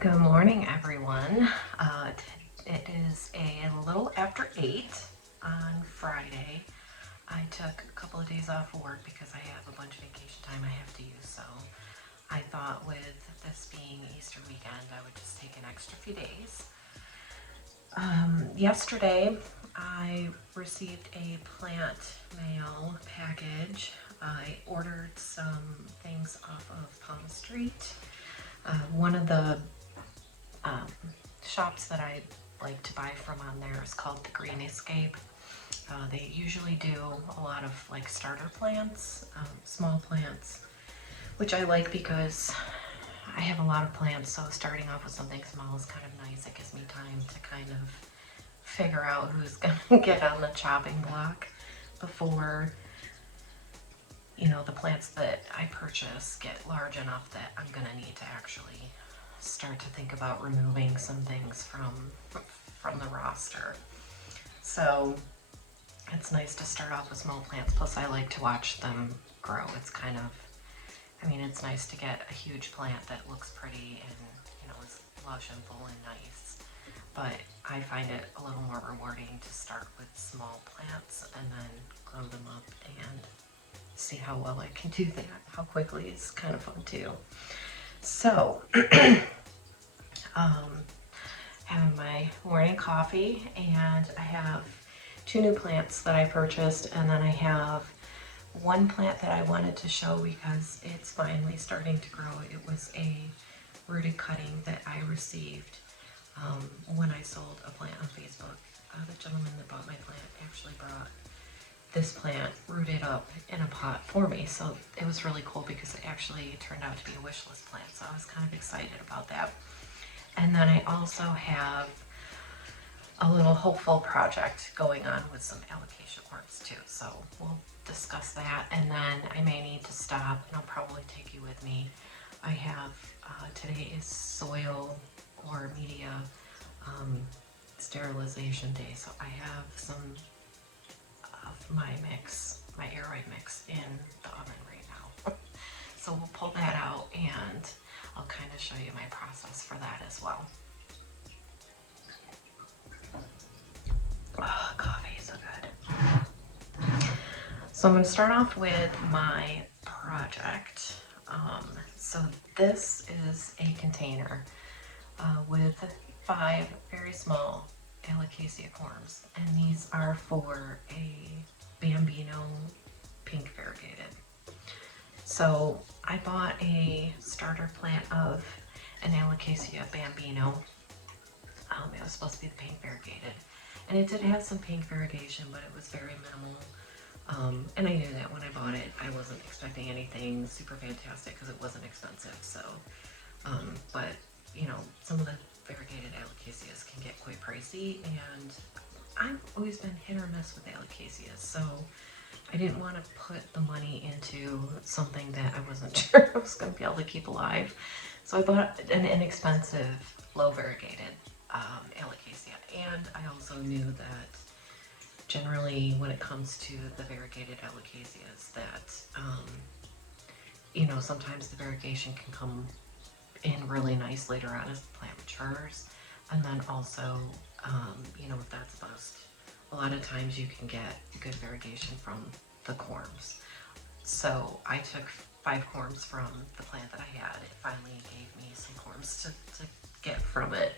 Good morning, everyone. It is a little after 8 on Friday. I took a couple of days off of work because I have a bunch of vacation time I have to use, so I thought with this being Easter weekend, I would just take an extra few days. Yesterday, I received a plant mail package. I ordered some things off of Palm Street. One of the shops that I like to buy from on there is called the Green Escape. They usually do a lot of like starter plants, small plants, which I like because I have a lot of plants, so starting off with something small is kind of nice. It gives me time to kind of figure out who's gonna get on the chopping block before, you know, the plants that I purchase get large enough that I'm gonna need to actually start to think about removing some things from the roster. So it's nice to start off with small plants, plus I like to watch them grow. It's kind of, I mean, it's nice to get a huge plant that looks pretty and, you know, is lush and full and nice. But I find it a little more rewarding to start with small plants and then grow them up and see how well I can do that. How quickly is kind of fun too. So, having my morning coffee, and I have 2 new plants that I purchased, and then I have one plant that I wanted to show because it's finally starting to grow. It was a rooted cutting that I received when I sold a plant on Facebook. The gentleman that bought my plant actually brought this plant rooted up in a pot for me, so it was really cool because it actually turned out to be a wish list plant, so I was kind of excited about that. And then I also have a little hopeful project going on with some alocasia worms too, so we'll discuss that. And then I may need to stop and I'll probably take you with me. I have today is soil or media sterilization day, so I have some of my mix, my air-raid mix in the oven right now. So we'll pull that out and I'll kind of show you my process for that as well. Oh, coffee is so good. So I'm going to start off with my project. So this is a container with 5 very small alocasia corms, and these are for a Bambino pink variegated. So I bought a starter plant of an alocasia Bambino. It was supposed to be the pink variegated, and it did have some pink variegation, but it was very minimal. And I knew that when I bought it. I wasn't expecting anything super fantastic because it wasn't expensive. So, but you know, some of the variegated alocasias can get quite pricey, and I've always been hit or miss with alocasias. So I didn't want to put the money into something that I wasn't sure I was going to be able to keep alive. So I bought an inexpensive, low variegated alocasia, and I also knew that generally when it comes to the variegated alocasias that, you know, sometimes the variegation can come in really nice later on as the plant matures. And then also, you know, if that's a bust, a lot of times you can get good variegation from the corms. So I took 5 corms from the plant that I had. It finally gave me some corms to get from it.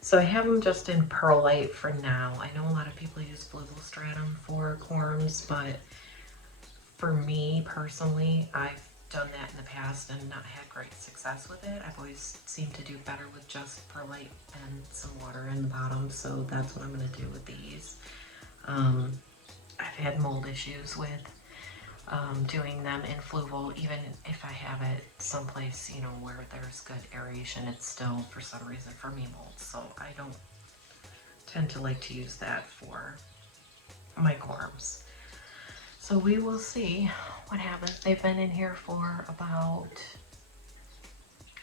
So I have them just in perlite for now. I know a lot of people use stratum for corms, but for me personally, I've done that in the past and not had great success with it. I've always seemed to do better with just perlite and some water in the bottom, so that's what I'm going to do with these. I've had mold issues with doing them in fluval. Even if I have it someplace, you know, where there's good aeration, it's still for some reason for me molds, so I don't tend to like to use that for my corms. So we will see what happens. They've been in here for about,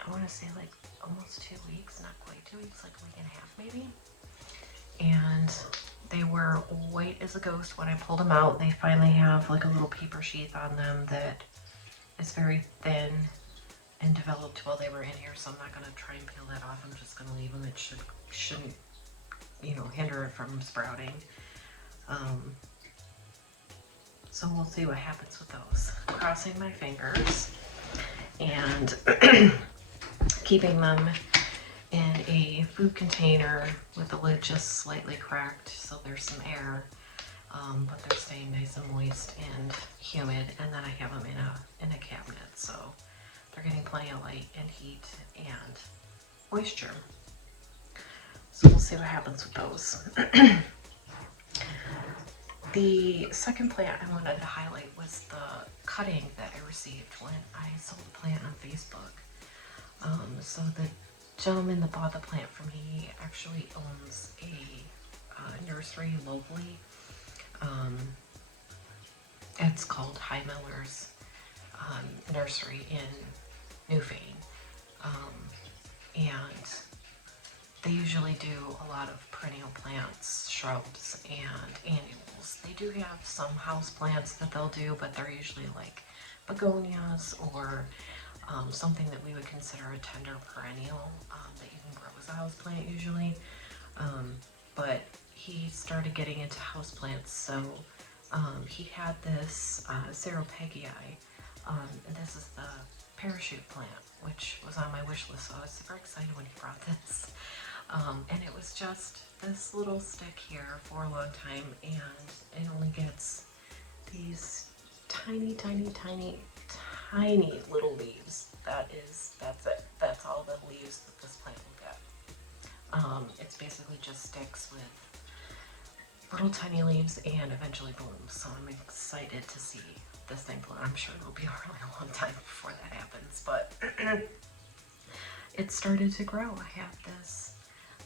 I want to say like almost 2 weeks, not quite 2 weeks, like a week and a half maybe. And they were white as a ghost when I pulled them out. They finally have like a little paper sheath on them that is very thin and developed while they were in here, so I'm not going to try and peel that off. I'm just going to leave them. It shouldn't, you know, hinder it from sprouting. So we'll see what happens with those. Crossing my fingers and keeping them in a food container with the lid just slightly cracked so there's some air, but they're staying nice and moist and humid. And then I have them in a cabinet, so they're getting plenty of light and heat and moisture. So we'll see what happens with those. The second plant I wanted to highlight was the cutting that I received when I sold the plant on Facebook. So the gentleman that bought the plant from me actually owns a nursery locally. It's called High Miller's Nursery in Newfane. And they usually do a lot of perennial plants, shrubs, and annuals. They do have some house plants that they'll do, but they're usually like begonias or something that we would consider a tender perennial that you can grow as a house plant usually. But he started getting into house plants, so he had this Ceropegii, and this is the parachute plant, which was on my wish list, so I was super excited when he brought this. And it was just this little stick here for a long time, and it only gets these tiny, tiny, tiny, tiny little leaves. That's it. That's all the leaves that this plant will get. It's basically just sticks with little tiny leaves and eventually blooms. So I'm excited to see this thing bloom. I'm sure it'll be a really long time before that happens, but it started to grow. I have this,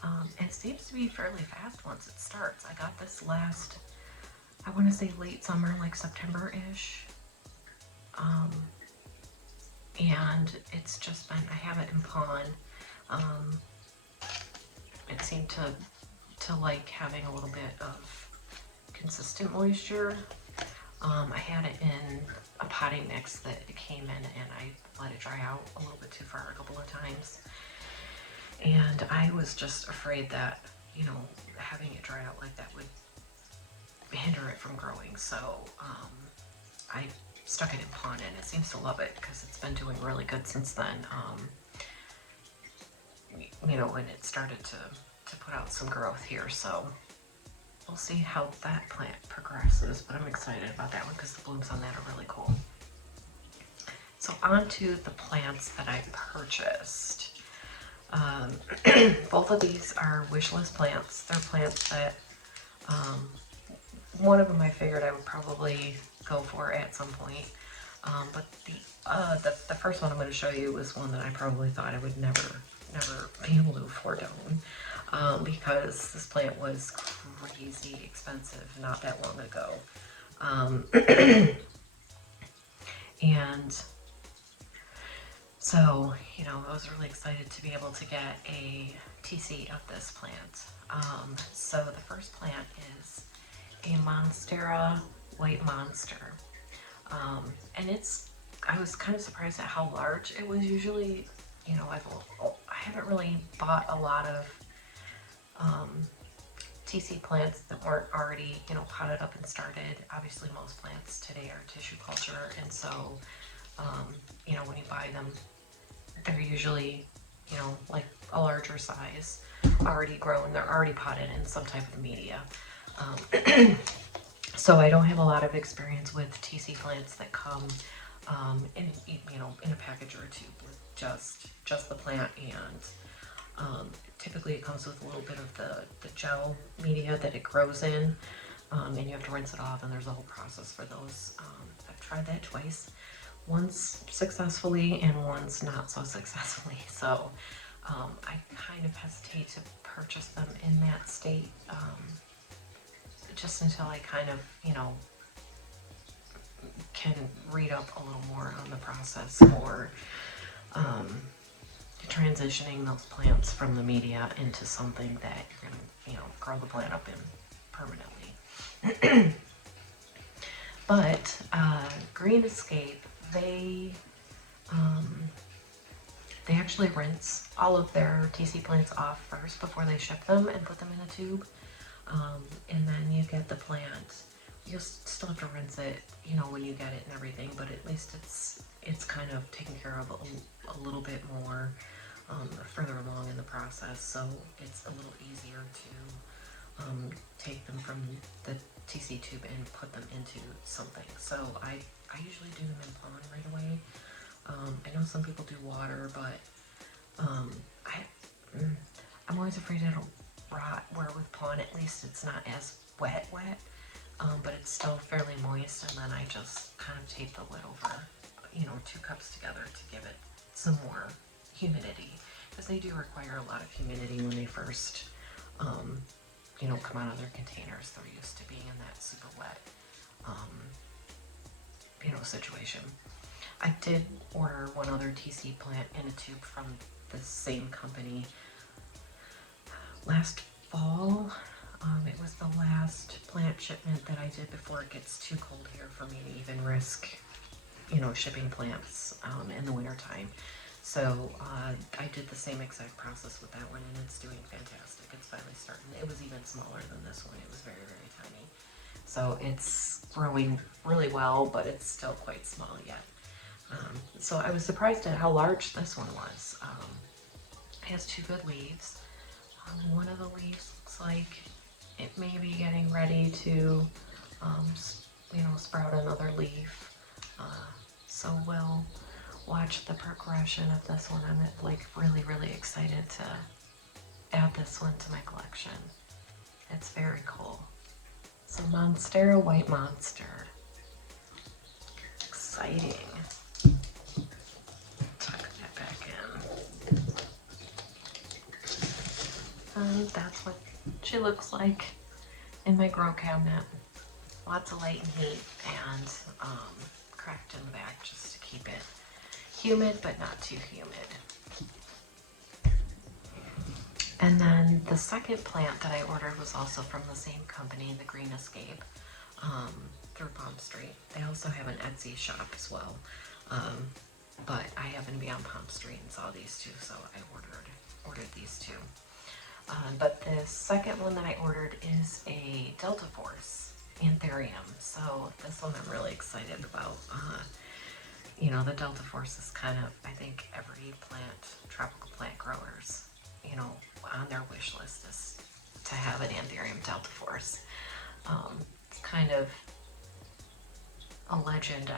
and it seems to be fairly fast once it starts. I got this last, I want to say late summer, like September-ish. And it's just been, I have it in pawn. It seemed to like having a little bit of consistent moisture. I had it in a potting mix that it came in, and I let it dry out a little bit too far a couple of times. And I was just afraid that, you know, having it dry out like that would hinder it from growing. So I stuck it in pawn, and it seems to love it because it's been doing really good since then. You know, when it started to put out some growth here, so we'll see how that plant progresses, but I'm excited about that one because the blooms on that are really cool. So on to the plants that I purchased. Both of these are wish list plants. They're plants that, one of them I figured I would probably go for at some point. But the first one I'm going to show you was one that I probably thought I would never be able to afford to own, because this plant was crazy expensive not that long ago. And so, you know, I was really excited to be able to get a TC of this plant. So the first plant is a Monstera White Monster. And I was kind of surprised at how large it was. Usually, you know, I haven't really bought a lot of TC plants that weren't already, you know, potted up and started. Obviously, most plants today are tissue culture, and so, you know, when you buy them, they're usually, you know, like a larger size, already grown. They're already potted in some type of media. So I don't have a lot of experience with TC plants that come in, you know, in a package or a tube with just the plant, and typically it comes with a little bit of the gel media that it grows in, and you have to rinse it off, and there's a whole process for those. I've tried that twice, once successfully and once not so successfully, so I kind of hesitate to purchase them in that state, just until I kind of, you know, can read up a little more on the process for transitioning those plants from the media into something that you're going to, you know, grow the plant up in permanently. But Green Escape, they They actually rinse all of their TC plants off first before they ship them and put them in a tube. And then you get the plant. You'll still have to rinse it, you know, when you get it and everything, but at least it's kind of taken care of a little bit more further along in the process, so it's a little easier to take them from the TC tube and put them into something. So I usually do them in pond right away. I know some people do water, but I'm always afraid it'll rot, where with pond at least it's not as wet, but it's still fairly moist, and then I just kind of tape the lid over, you know, 2 cups together to give it some more humidity, because they do require a lot of humidity when they first, you know, come out of their containers. They're used to being in that super wet, you know, situation. I did order one other TC plant in a tube from the same company last fall. It was the last plant shipment that I did before it gets too cold here for me to even risk, you know, shipping plants in the winter time. So I did the same exact process with that one, and it's doing fantastic. It's finally starting. It was even smaller than this one. It was very, very tiny. So it's growing really well, but it's still quite small yet. So I was surprised at how large this one was. It has 2 good leaves. One of the leaves looks like it may be getting ready to, you know, sprout another leaf. So we'll watch the progression of this one. I'm like really, really excited to add this one to my collection. It's very cool. So Monstera White Monster. Exciting. Tuck that back in. And that's what she looks like in my grow cabinet. Lots of light and heat, and cracked in the back just to keep it humid but not too humid. And then the second plant that I ordered was also from the same company, the Green Escape, through Palm Street. They also have an Etsy shop as well, but I happened to be on Palm Street and saw these two, so I ordered these two. But the second one that I ordered is a Delta Force Anthurium. So this one I'm really excited about. You know, the Delta Force is kind of, I think every tropical plant growers, you know, on their wish list is to have an Anthurium Delta Force. It's kind of a legend,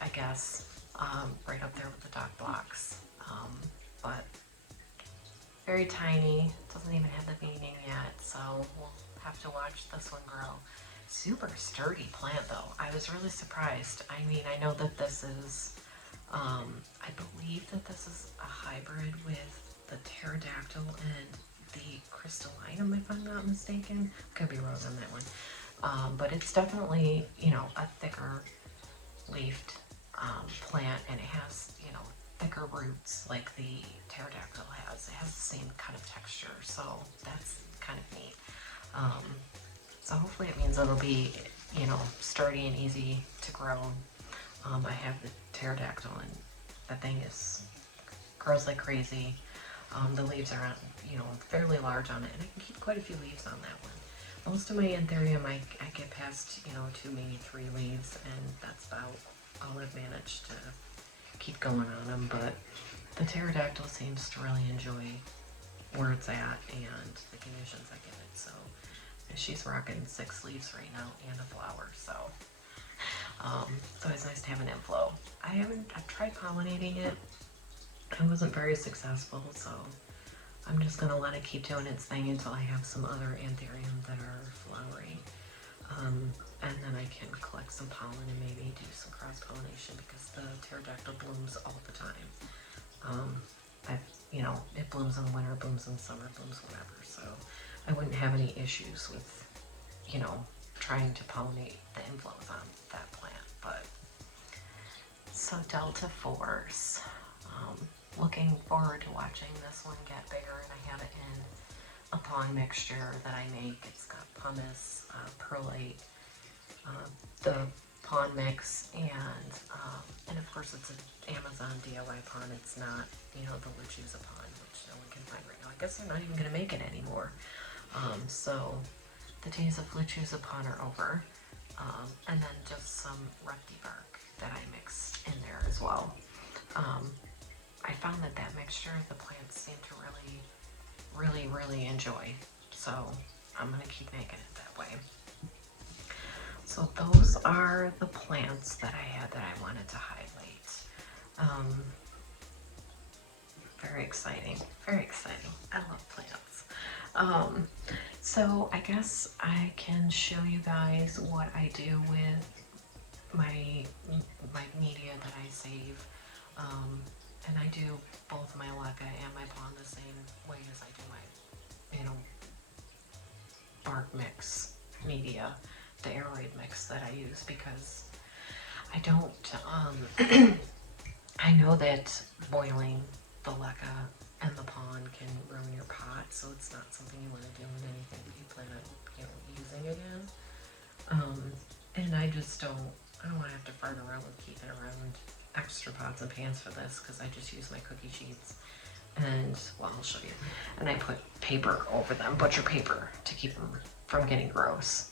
I guess, right up there with the Dock Blocks. But very tiny, doesn't even have the veining yet, so we'll have to watch this one grow. Super sturdy plant though. I was really surprised. I mean, I know that this is, I believe that this is a hybrid with the pterodactyl and the crystallinum, if I'm not mistaken. Could be wrong on that one. But it's definitely, you know, a thicker leafed plant, and it has, you know, thicker roots like the pterodactyl has. It has the same kind of texture, so that's kind of neat. So hopefully it means it'll be, you know, sturdy and easy to grow. I have the pterodactyl, and that thing grows like crazy. The leaves are, you know, fairly large on it, and I can keep quite a few leaves on that one. Most of my Anthurium, I get past, you know, 2, maybe 3 leaves, and that's about all I've managed to keep going on them. But the pterodactyl seems to really enjoy where it's at and the conditions I give it. So she's rocking 6 leaves right now and a flower. So it's always nice to have an inflow. I've tried pollinating it. I wasn't very successful, so I'm just gonna let it keep doing its thing until I have some other Anthurium that are flowering. And then I can collect some pollen and maybe do some cross-pollination, because the pterodactyl blooms all the time. You know, it blooms in winter, blooms in summer, blooms whenever, so I wouldn't have any issues with, you know, trying to pollinate the inflows on that plant. But so Delta Force, looking forward to watching this one get bigger, and I have it in a pond mixture that I make. It's got pumice, perlite, the pond mix, and of course it's an Amazon DIY pond. It's not, you know, the Luchusa pond, which no one can find right now. I guess they're not even going to make it anymore. So the days of Luchusa pond are over. And then just some Repti bark that I mixed in there as well. I found that mixture the plants seem to really enjoy. So I'm going to keep making it that way. So those are the plants that I had that I wanted to highlight. Very exciting, very exciting. I love plants. So I guess I can show you guys what I do with my media that I save. And I do both my leca and my pond the same way as I do my, you know, bark mix media, the aeroid mix that I use, because I don't, I know that boiling the leca and the pond can ruin your pot, so it's not something you want to do in anything that you plan on, you know, using it in. And I just don't want to have to fart around with keeping around extra pots and pans for this, because I just use my cookie sheets. And, well, I'll show you. And I put paper over them, butcher paper, to keep them from getting gross.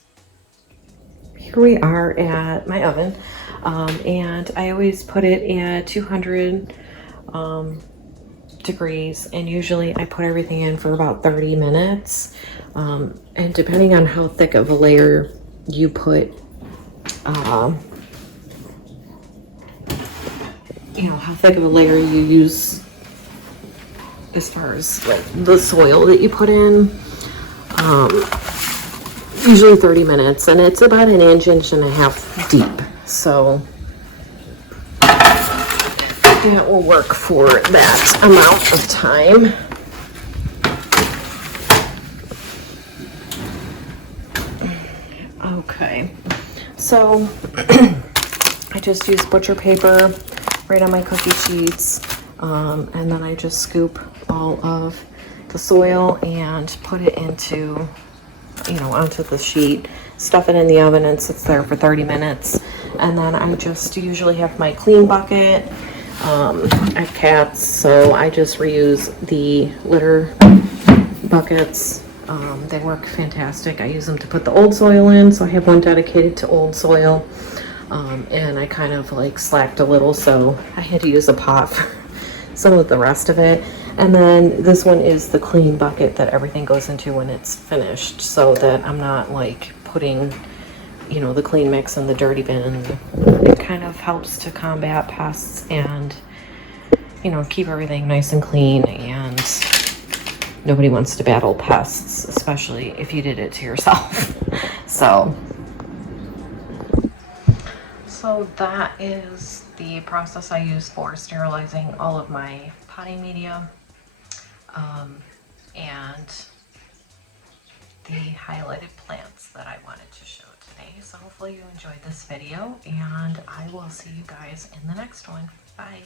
Here we are at my oven, and I always put it at 200 degrees, and usually I put everything in for about 30 minutes. And depending on how thick of a layer you put, you know, how thick of a layer you use as far as like the soil that you put in, usually 30 minutes, and it's about an inch and a half deep, so that will work for that amount of time. Okay, so I just use butcher paper right on my cookie sheets, and then I just scoop all of the soil and put it into, you know, onto the sheet, stuff it in the oven, and sits there for 30 minutes. And then I just usually have my clean bucket. I have cats, so I just reuse the litter buckets. They work fantastic. I use them to put the old soil in, so I have one dedicated to old soil. And I kind of like slacked a little, so I had to use a pot for some of the rest of it. And then this one is the clean bucket that everything goes into when it's finished, so that I'm not like putting, you know, the clean mix in the dirty bin. It kind of helps to combat pests and, you know, keep everything nice and clean, and nobody wants to battle pests, especially if you did it to yourself. So that is the process I use for sterilizing all of my potting media, and the highlighted plants that I wanted to show today. So hopefully you enjoyed this video, and I will see you guys in the next one. Bye.